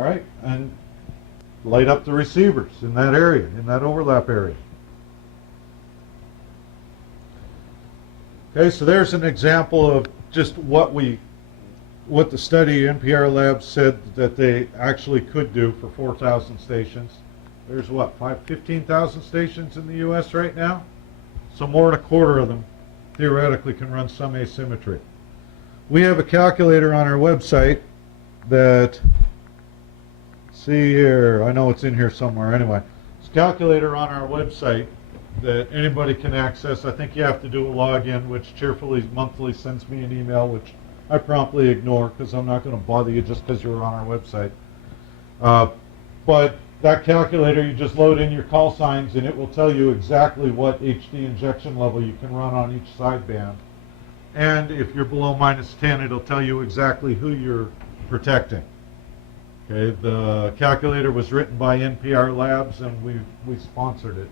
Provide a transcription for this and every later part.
All right, and light up the receivers in that area, in that overlap area. Okay, so there's an example of just what the study NPR Labs said that they actually could do for 4,000 stations. There's what, 15,000 stations in the U.S. right now? So more than a quarter of them theoretically can run some asymmetry. We have a calculator on our website that, see here, I know it's in here somewhere anyway. It's a calculator on our website that anybody can access. I think you have to do a login, which cheerfully monthly sends me an email, which I promptly ignore because I'm not going to bother you just because you're on our website. But that calculator, you just load in your call signs and it will tell you exactly what HD injection level you can run on each sideband. And if you're below -10, it'll tell you exactly who you're protecting. Okay, the calculator was written by NPR Labs and we sponsored it.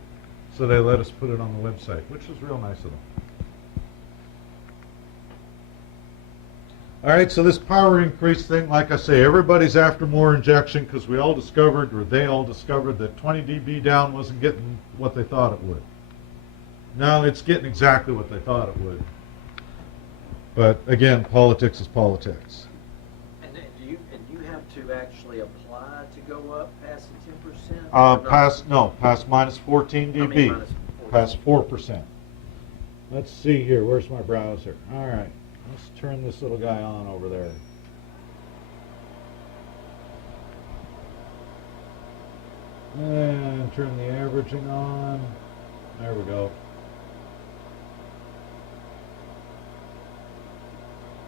So they let us put it on the website, which was real nice of them. All right, so this power increase thing, like I say, everybody's after more injection because we all discovered, or they all discovered, that 20 dB down wasn't getting what they thought it would. Now it's getting exactly what they thought it would. But again, politics is politics. And do you have to actually apply to go up past the 10%? Past -14 dB, I mean, -14. past 4%. Let's see here. Where's my browser? All right, let's turn this little guy on over there. And turn the averaging on. There we go.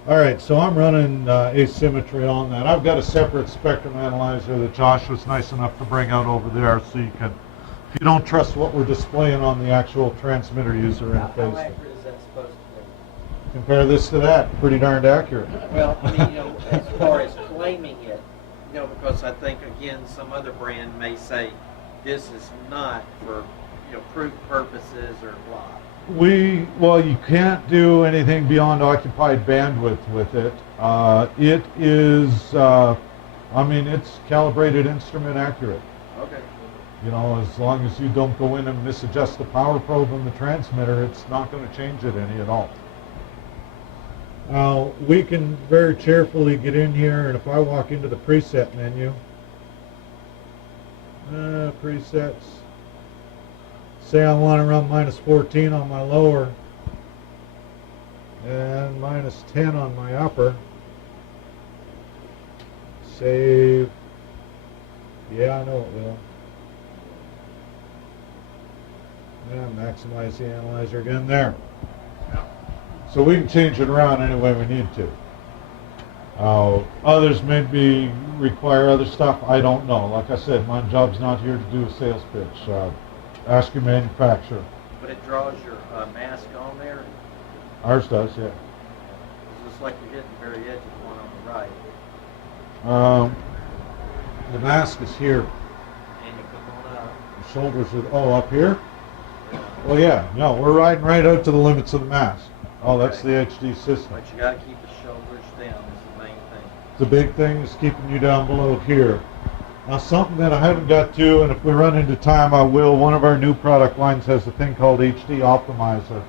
All right, so I'm running asymmetry on that. I've got a separate spectrum analyzer that Josh was nice enough to bring out over there, so you can, if you don't trust what we're displaying on the actual transmitter user interface. How accurate is that supposed to be? Compare this to that, pretty darned accurate. Well, I mean, as far as claiming it, because I think, again, some other brand may say this is not for, proof purposes or blah. Well, you can't do anything beyond occupied bandwidth with it. It is, it's calibrated instrument accurate. Okay. As long as you don't go in and misadjust the power probe in the transmitter, it's not going to change it any at all. Now, we can very cheerfully get in here, and if I walk into the preset menu, presets, say I want to run -14 on my lower and -10 on my upper. Save. Yeah, I know it will. And maximize the analyzer again there. So we can change it around any way we need to. Others maybe require other stuff. I don't know. Like I said, my job's not here to do a sales pitch. Ask your manufacturer. But it draws your mask on there? Ours does, yeah. It's just like you're hitting the very edge of the one on the right. The mask is here. And you come on up. The shoulders are, up here? Well, yeah, no, we're riding right out to the limits of the mask. Oh, that's the HD system. But you got to keep the shoulders down is the main thing. The big thing is keeping you down below here. Now, something that I haven't got to, and if we run into time, I will. One of our new product lines has a thing called HD Optimizer.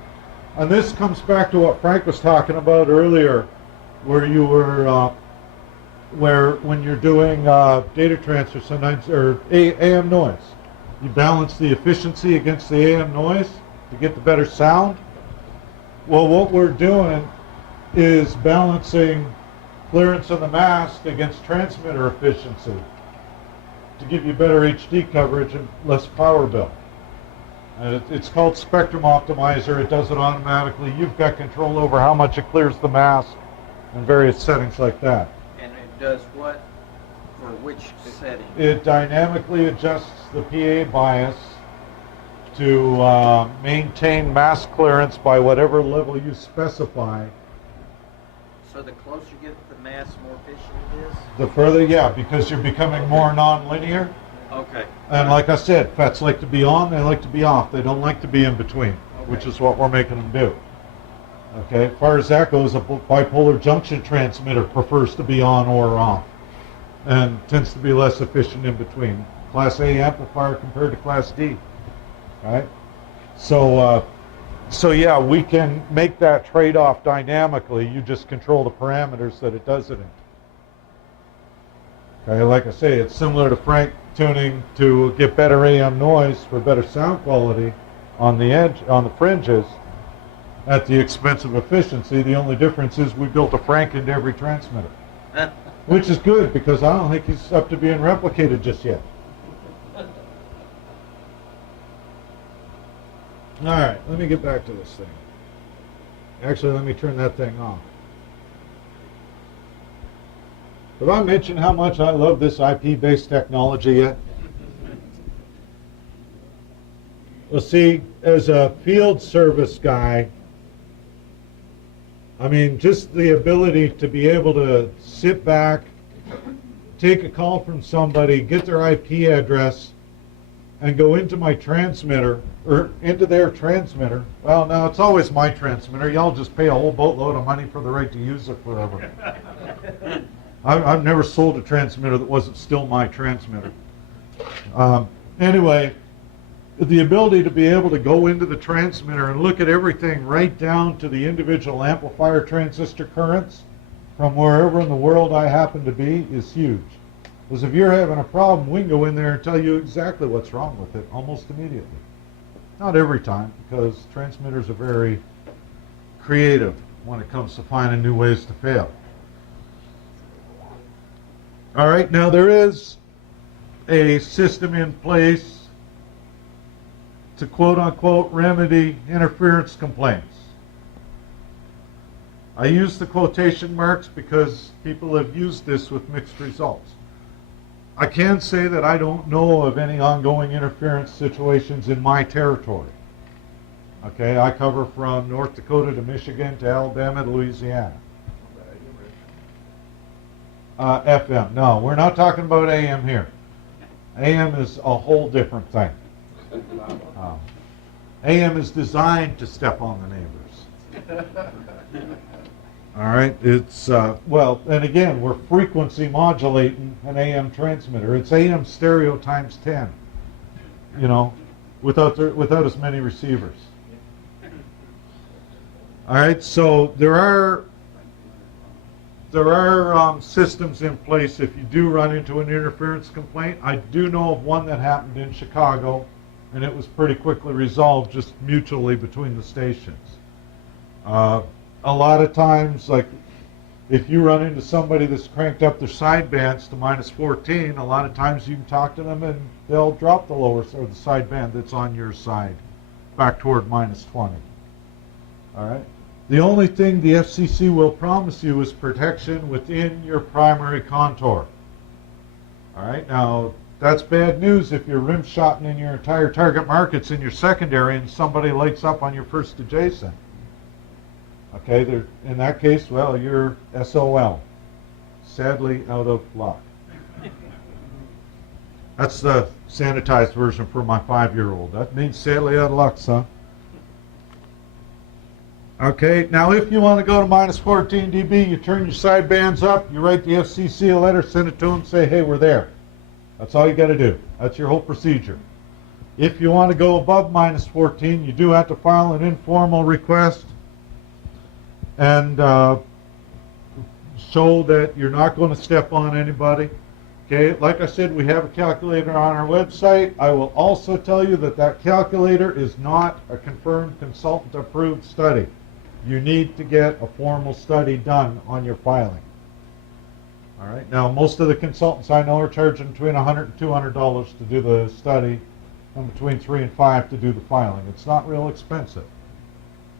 And this comes back to what Frank was talking about earlier, where you were, when you're doing data transfer sometimes, or AM noise. You balance the efficiency against the AM noise to get the better sound. Well, what we're doing is balancing clearance of the mask against transmitter efficiency to give you better HD coverage and less power bill. And it's called Spectrum Optimizer. It does it automatically. You've got control over how much it clears the mask and various settings like that. And it does what for which setting? It dynamically adjusts the PA bias to maintain mask clearance by whatever level you specify. So the closer you get to the mass, the more efficient it is? The further, yeah, because you're becoming more non-linear. Okay. And like I said, FETs like to be on, they like to be off. They don't like to be in between, which is what we're making them do. Okay, as far as that goes, a bipolar junction transmitter prefers to be on or off. and tends to be less efficient in between. Class A amplifier compared to Class D, right? So yeah, we can make that trade-off dynamically. You just control the parameters that it does it in. Okay, like I say, it's similar to Frank tuning to get better AM noise for better sound quality on the edge, on the fringes, at the expense of efficiency. The only difference is we built a Frank into every transmitter, which is good because I don't think he's up to being replicated just yet. All right, let me get back to this thing. Actually, let me turn that thing off. Have I mentioned how much I love this IP-based technology yet? Well, see, as a field service guy, I mean, just the ability to be able to sit back, take a call from somebody, get their IP address, and go into my transmitter, or into their transmitter. Well, now it's always my transmitter. Y'all just pay a whole boatload of money for the right to use it forever. I've never sold a transmitter that wasn't still my transmitter. Anyway, the ability to be able to go into the transmitter and look at everything right down to the individual amplifier transistor currents from wherever in the world I happen to be is huge. Because if you're having a problem, we can go in there and tell you exactly what's wrong with it almost immediately. Not every time, because transmitters are very creative when it comes to finding new ways to fail. All right, now there is a system in place to quote-unquote remedy interference complaints. I use the quotation marks because people have used this with mixed results. I can say that I don't know of any ongoing interference situations in my territory. Okay, I cover from North Dakota to Michigan to Alabama to Louisiana. FM, no, we're not talking about AM here. AM is a whole different thing. AM is designed to step on the neighbors. All right, it's, well, and again, we're frequency modulating an AM transmitter. It's AM stereo times 10, you know, without as many receivers. All right, so there are systems in place if you do run into an interference complaint. I do know of one that happened in Chicago, and it was pretty quickly resolved just mutually between the stations. A lot of times, like if you run into somebody that's cranked up their sidebands to -14, a lot of times you can talk to them and they'll drop the lower or the sideband that's on your side back toward -20. All right. The only thing the FCC will promise you is protection within your primary contour. All right. Now that's bad news if you're rim shotting in your entire target markets in your secondary and somebody lights up on your first adjacent. Okay, in that case, well, you're SOL. Sadly, out of luck. That's the sanitized version for my 5-year-old. That means sadly out of luck, son. Okay, now if you want to go to -14 dB, you turn your sidebands up, you write the FCC a letter, send it to them, say, hey, we're there. That's all you got to do. That's your whole procedure. If you want to go above -14, you do have to file an informal request and show that you're not going to step on anybody. Okay, like I said, we have a calculator on our website. I will also tell you that that calculator is not a confirmed consultant-approved study. You need to get a formal study done on your filing. All right, now most of the consultants I know are charging between $100 and $200 to do the study and between $3 and $5 to do the filing. It's not real expensive,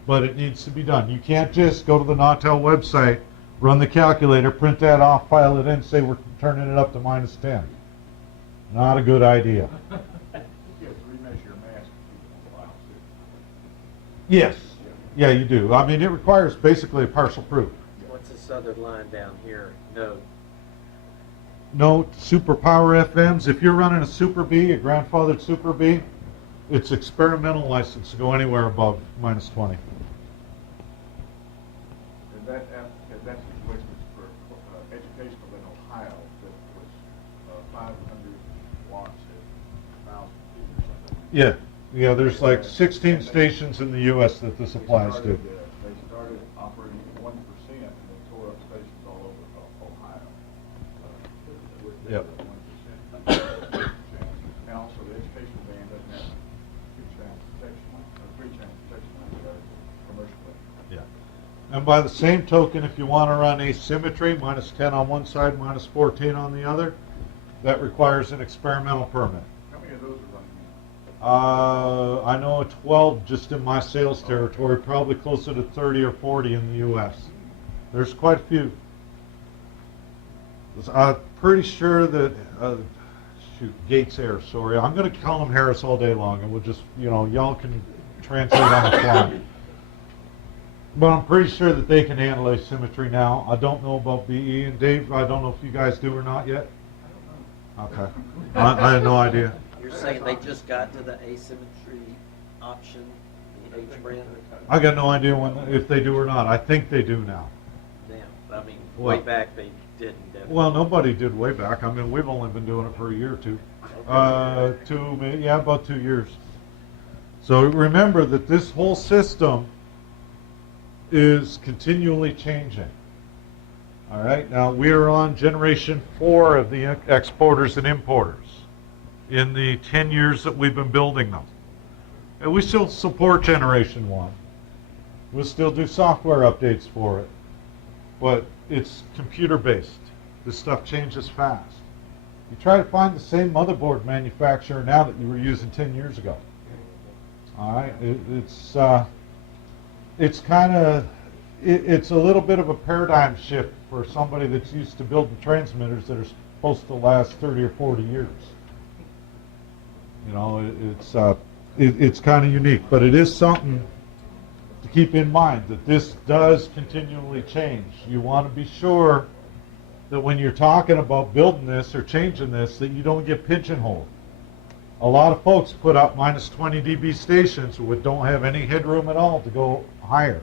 but it needs to be done. You can't just go to the Nautel website, run the calculator, print that off, file it in, say we're turning it up to -10. Not a good idea. You have to remeasure your mass to keep it on the file, too. Yes. Yeah, you do. I mean, it requires basically a partial proof. What's this other line down here? No. Note, superpower FMs, if you're running a Super B, a grandfathered Super B, it's experimental license to go anywhere above -20. And that situation was for educational in Ohio that was 500 watts at 1,000 feet or something. Yeah, yeah, there's like 16 stations in the US that this applies to. They started operating at 1% and they tore up stations all over Ohio. With Yep. that 1%. And also the educational band doesn't have two-channel protection, or three-channel protection like our commercial band. Yeah. And by the same token, if you want to run asymmetry, minus 10 on one side, minus 14 on the other, that requires an experimental permit. How many of those are running now? I know 12 just in my sales territory, probably closer to 30 or 40 in the US. There's quite a few. I'm pretty sure that, Gates Air, sorry. I'm going to call him Harris all day long, and we'll just, y'all can translate on the fly. But I'm pretty sure that they can handle asymmetry now. I don't know about BE, and Dave, I don't know if you guys do or not yet. Okay. I had no idea. You're saying they just got to the asymmetry option, the H brand? I got no idea if they do or not. I think they do now. Damn, I mean, Well- way back they didn't. Definitely. Well, nobody did way back. I mean, we've only been doing it for a year or two. About 2 years. So remember that this whole system is continually changing. All right, now we are on generation 4 of the exporters and importers in the 10 years that we've been building them. And we still support generation 1. We'll still do software updates for it, but it's computer based. This stuff changes fast. You try to find the same motherboard manufacturer now that you were using 10 years ago. All right, it's kind of, it's a little bit of a paradigm shift for somebody that's used to building transmitters that are supposed to last 30 or 40 years. It's kind of unique, but it is something to keep in mind that this does continually change. You want to be sure that when you're talking about building this or changing this, that you don't get pigeonholed. A lot of folks put up minus 20 dB stations which don't have any headroom at all to go higher.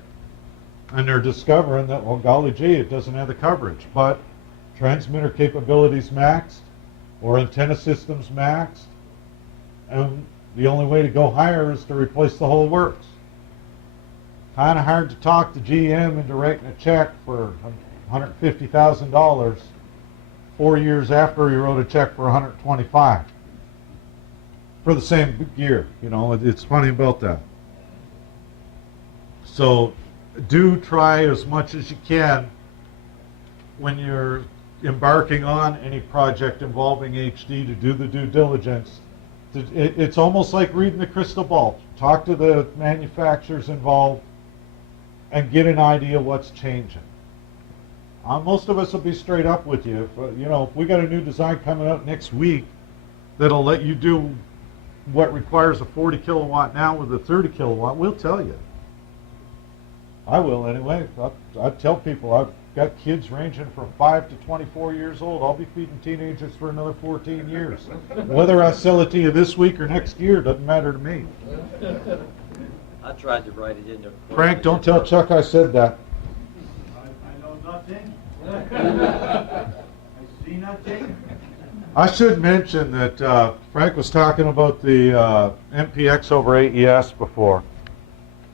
And they're discovering that, well, golly gee, it doesn't have the coverage. But transmitter capabilities maxed, or antenna systems maxed, and the only way to go higher is to replace the whole works. Kind of hard to talk the GM into writing a check for $150,000 4 years after he wrote a check for $125,000 for the same gear. It's funny about that. So do try as much as you can when you're embarking on any project involving HD to do the due diligence. It's almost like reading the crystal ball. Talk to the manufacturers involved and get an idea what's changing. Most of us will be straight up with you. If we got a new design coming up next week that'll let you do what requires a 40 kilowatt now with a 30 kilowatt, we'll tell you. I will anyway. I tell people I've got kids ranging from 5 to 24 years old. I'll be feeding teenagers for another 14 years. Whether I sell it to you this week or next year doesn't matter to me. I tried to write it into. Frank, don't tell Chuck I said that. I know nothing. I see nothing. I should mention that Frank was talking about the MPX over AES before.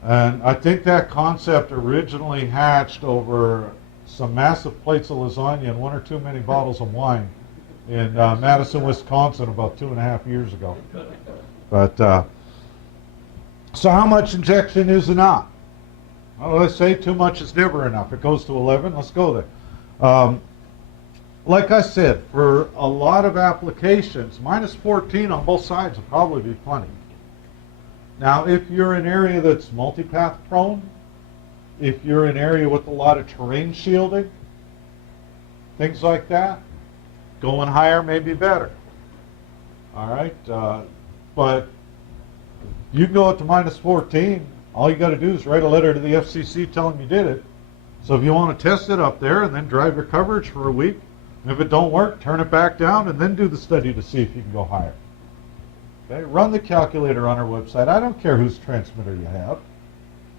And I think that concept originally hatched over some massive plates of lasagna and one or too many bottles of wine in Madison, Wisconsin about 2.5 years ago. But, so how much injection is enough? Well, let's say too much is never enough. It goes to 11, let's go there. Like I said, for a lot of applications, minus 14 on both sides will probably be plenty. Now, if you're in an area that's multipath prone, if you're in an area with a lot of terrain shielding, things like that, going higher may be better. All right, but you can go up to minus 14. All you got to do is write a letter to the FCC telling you did it. So if you want to test it up there and then drive your coverage for a week, and if it don't work, turn it back down and then do the study to see if you can go higher. Okay, run the calculator on our website. I don't care whose transmitter you have.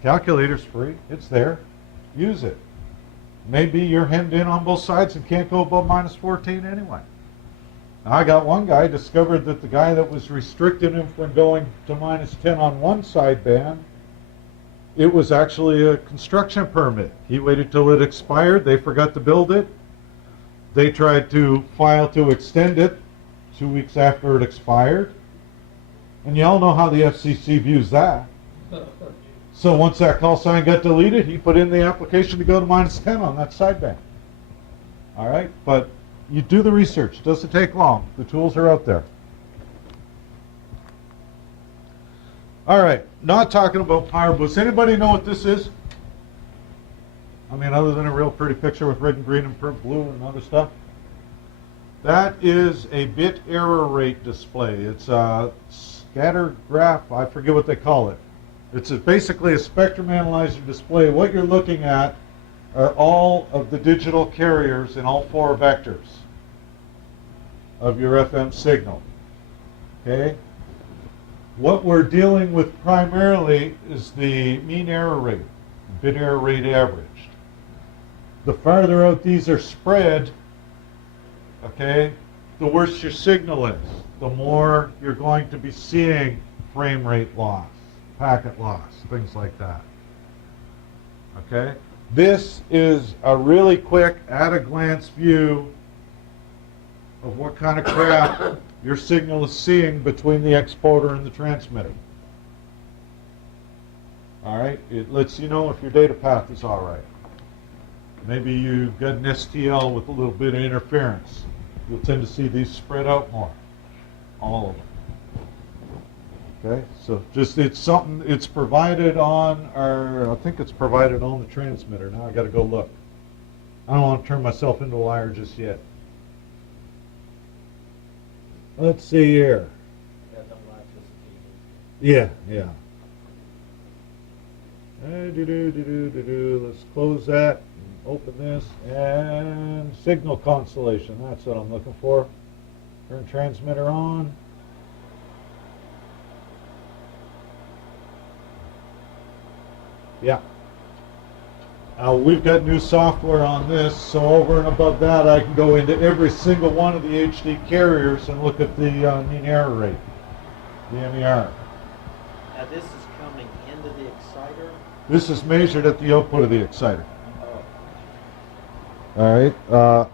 Calculator's free. It's there. Use it. Maybe you're hemmed in on both sides and can't go above minus 14 anyway. I got one guy discovered that the guy that was restricting him from going to -10 on one sideband, it was actually a construction permit. He waited till it expired. They forgot to build it. They tried to file to extend it 2 weeks after it expired. And you all know how the FCC views that. So once that call sign got deleted, he put in the application to go to -10 on that sideband. All right, but you do the research. It doesn't take long. The tools are out there. All right, not talking about power boosts. Anybody know what this is? I mean, other than a real pretty picture with red and green and purple, blue and other stuff. That is a bit error rate display. It's a scatter graph. I forget what they call it. It's basically a spectrum analyzer display. What you're looking at are all of the digital carriers in all 4 vectors of your FM signal. Okay? What we're dealing with primarily is the mean error rate, bit error rate averaged. The farther out these are spread, okay, the worse your signal is. The more you're going to be seeing frame rate loss, packet loss, things like that. Okay? This is a really quick, at-a-glance view of what kind of crap your signal is seeing between the exporter and the transmitter. All right? It lets you know if your data path is all right. Maybe you've got an STL with a little bit of interference. You'll tend to see these spread out more. All of them. Okay, so just it's something, it's provided on our, I think it's provided on the transmitter. Now I got to go look. I don't want to turn myself into a liar just yet. Let's see here. Yeah, yeah. Let's close that, and open this, and signal constellation. That's what I'm looking for. Turn transmitter on. Yeah. Now we've got new software on this, so over and above that I can go into every single one of the HD carriers and look at the mean error rate, the MER. Now this is coming into the exciter? This is measured at the output of the exciter. Oh. All right.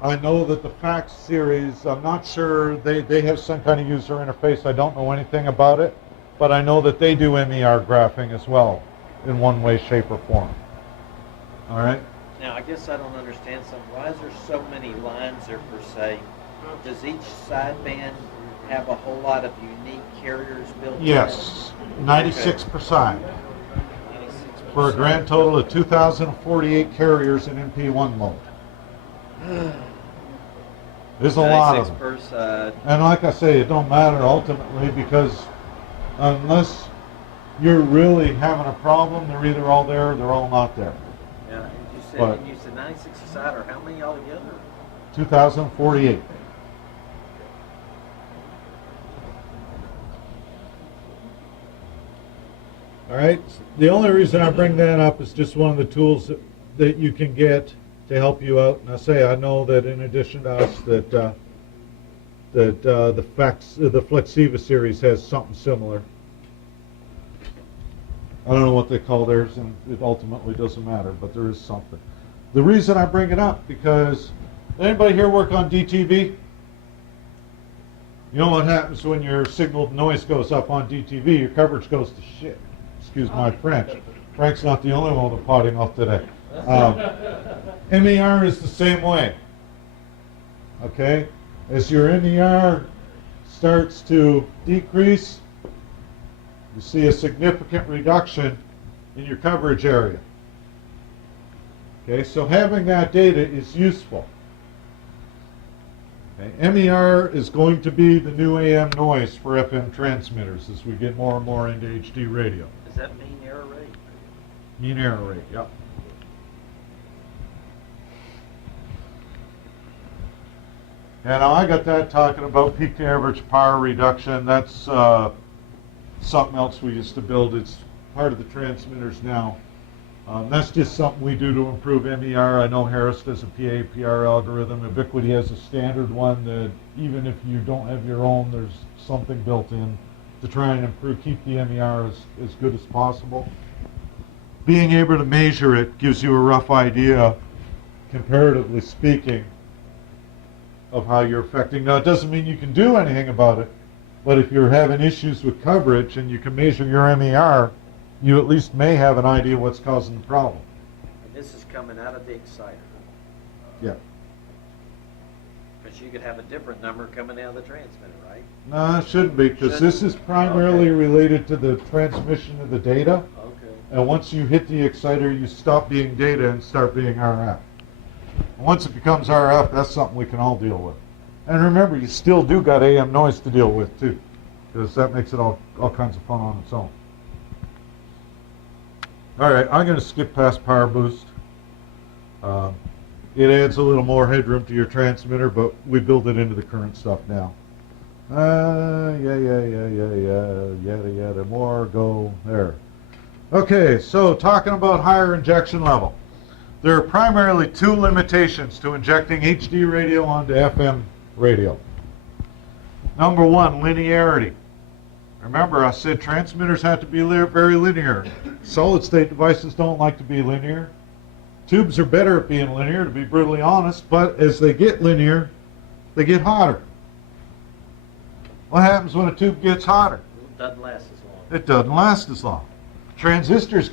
I know that the fax series, I'm not sure, they have some kind of user interface. I don't know anything about it, but I know that they do MER graphing as well in one way, shape, or form. All right? Now I guess I don't understand something. Why is there so many lines there per se? Does each sideband have a whole lot of unique carriers built in? Yes, 96%. 96%. For a grand total of 2,048 carriers in MP1 mode. There's a lot of them. 96 per side. And like I say, it don't matter ultimately because unless you're really having a problem, they're either all there or they're all not there. Yeah, and But- you said 96 a side, or how many altogether? 2,048. All right. The only reason I bring that up is just one of the tools that you can get to help you out. And I say I know that in addition to us, that the Flexiva series has something similar. I don't know what they call theirs, and it ultimately doesn't matter, but there is something. The reason I bring it up, because anybody here work on DTV? You know what happens when your signal noise goes up on DTV? Your coverage goes to shit. Excuse my French. Frank's not the only one with a potty mouth today. MER is the same way. Okay? As your MER starts to decrease, you see a significant reduction in your coverage area. Okay, so having that data is useful. Okay, MER is going to be the new AM noise for FM transmitters as we get more and more into HD radio. Does that mean error rate? Mean error rate, yep. And now I got that talking about peak to average power reduction. That's something else we used to build. It's part of the transmitters now. That's just something we do to improve MER. I know Harris does a PA/PR algorithm. Ubiquity has a standard one that even if you don't have your own, there's something built in to try and improve, keep the MER as good as possible. Being able to measure it gives you a rough idea, comparatively speaking, of how you're affecting. Now, it doesn't mean you can do anything about it, but if you're having issues with coverage and you can measure your MER, you at least may have an idea what's causing the problem. And this is coming out of the exciter. Yeah. Because you could have a different number coming out of the transmitter, right? No, it shouldn't be, because this is primarily related to the transmission of the data. Okay. And once you hit the exciter, you stop being data and start being RF. And once it becomes RF, that's something we can all deal with. And remember, you still do got AM noise to deal with, too, because that makes it all kinds of fun on its own. All right, I'm going to skip past power boost. It adds a little more headroom to your transmitter, but we build it into the current stuff now. Yada, yada, more, go, there. Okay, so talking about higher injection level. There are primarily two limitations to injecting HD radio onto FM radio. Number one, linearity. Remember, I said transmitters have to be very linear. Solid-state devices don't like to be linear. Tubes are better at being linear, to be brutally honest, but as they get linear, they get hotter. What happens when a tube gets hotter? It doesn't last as long. It doesn't last as long. Transistors